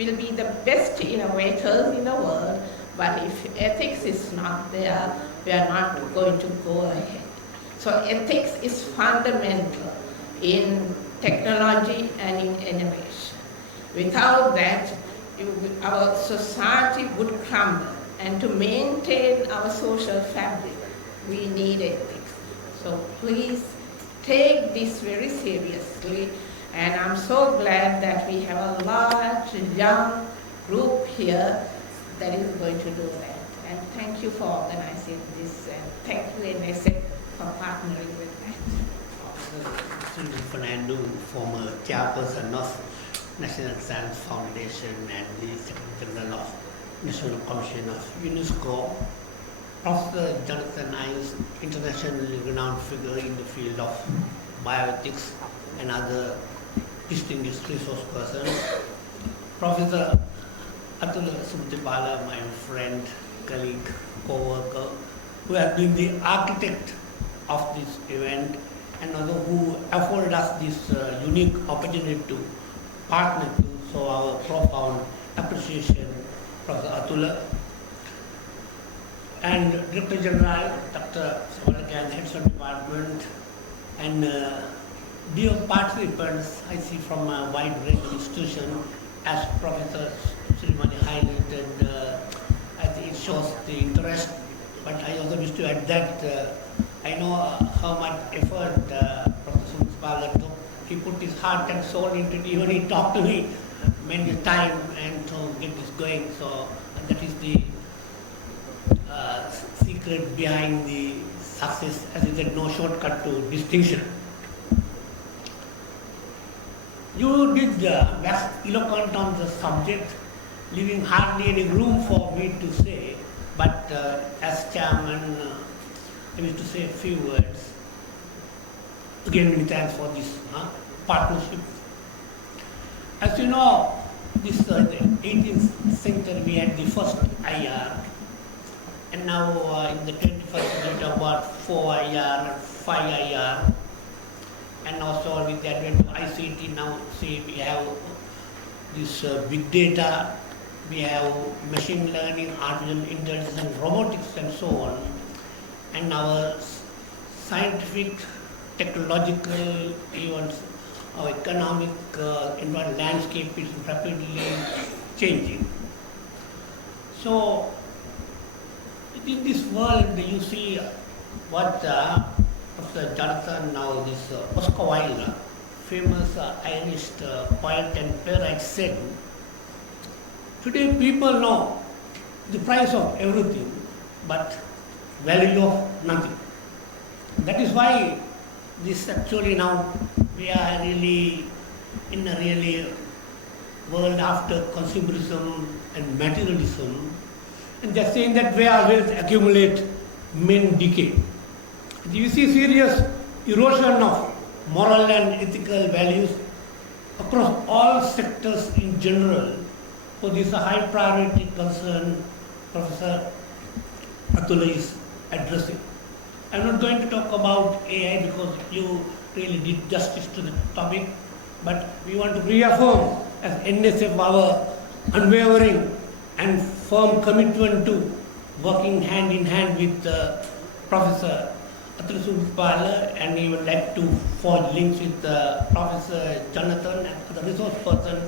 will be the best innovators in the world, but if ethics is not there, we are not going to go ahead. So ethics is fundamental in technology and in innovation. Without that, our society would crumble. And to maintain our social fabric, we need ethics. So please take this very seriously. And I'm so glad that we have a large, young group here that is going to do that. And thank you for organizing this, and thank you, NSF, for partnering with that. Ranjith Fernando, former chairperson of National Science Foundation and the Secretary General of National Commission of UNESCO. Professor Jonathan Ives, internationally renowned figure in the field of bioethics and other distinguished resource persons. Professor Athula Sumathipala, my friend, colleague, co-worker, who has been the architect of this event and also who afforded us this unique opportunity to partner to show our profound appreciation, Professor Athula. And Director General, Dr. Sirimali, Heads of Department, and dear participants, I see from a wide range of institutions, as Professor Sirimali highlighted, I think it shows the interest, but I also wish to add that I know how much effort Professor Sumathipala took. He put his heart and soul into it. Even he talked to me many time and to get this going. So that is the secret behind the success. As I said, no shortcut to distinction. You did wax eloquent on the subject, leaving hardly any room for me to say, but as chairman, I wish to say a few words. Again, many thanks for this partnership. As you know, this the 18th century we had the first IR, and now in the 21st century we have about 4 IR, 5 IR, and also with the advent of ICT now, see we have this big data, we have machine learning, artificial intelligence, and robotics, and so on, and our scientific, technological, even our economic environment landscape is rapidly changing. So in this world, you see what Professor Jonathan, now this Oscar Wilde, famous Irish poet and playwright, said, today people know the price of everything, but value of nothing. That is why this actually now we are really in a really world after consumerism and materialism, and they are saying that where wealth accumulate, men decay. You see serious erosion of moral and ethical values across all sectors in general. So this is a high priority concern Professor Athula is addressing. I'm not going to talk about AI because you really did justice to the topic, but we want to reaffirm as NSF our unwavering and firm commitment to working hand in hand with Professor Athula Sumathipala, and we would like to forge links with Professor Jonathan and the resource person,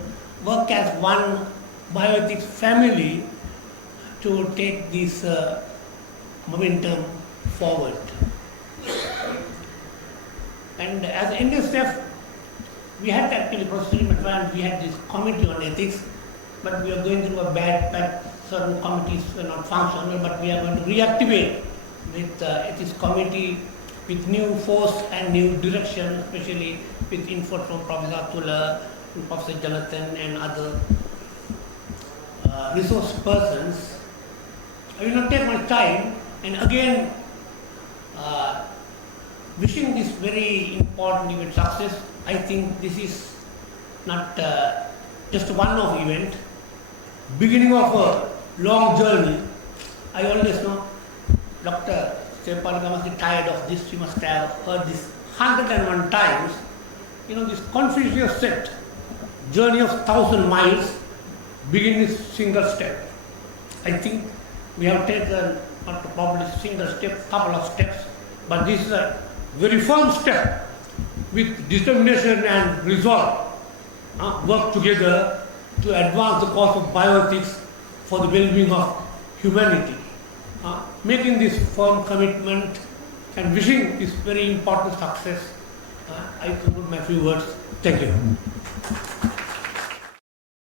work as one bioethics family to take this momentum forward. And as NSF, we had actually proceeded in advance, we had this committee on ethics, but we are going through a bad patch. Certain committees were not functional, but we are going to reactivate with the ethics committee with new force and new direction, especially with input from Professor Athula, Professor Jonathan, and other resource persons. I will not take much time, and again, wishing this very important event success. I think this is not just a one-off event, beginning of a long journey. I always know Dr. Sirimali must be tired of this, she must have heard this 101 times. You know, this Confucius said, journey of 1,000 miles, begin with single step. I think we have taken not probably single step, couple of steps, but this is a very firm step with determination and resolve. Work together to advance the cause of bioethics for the well-being of humanity. Making this firm commitment and wishing this very important success, I conclude my few words. Thank you.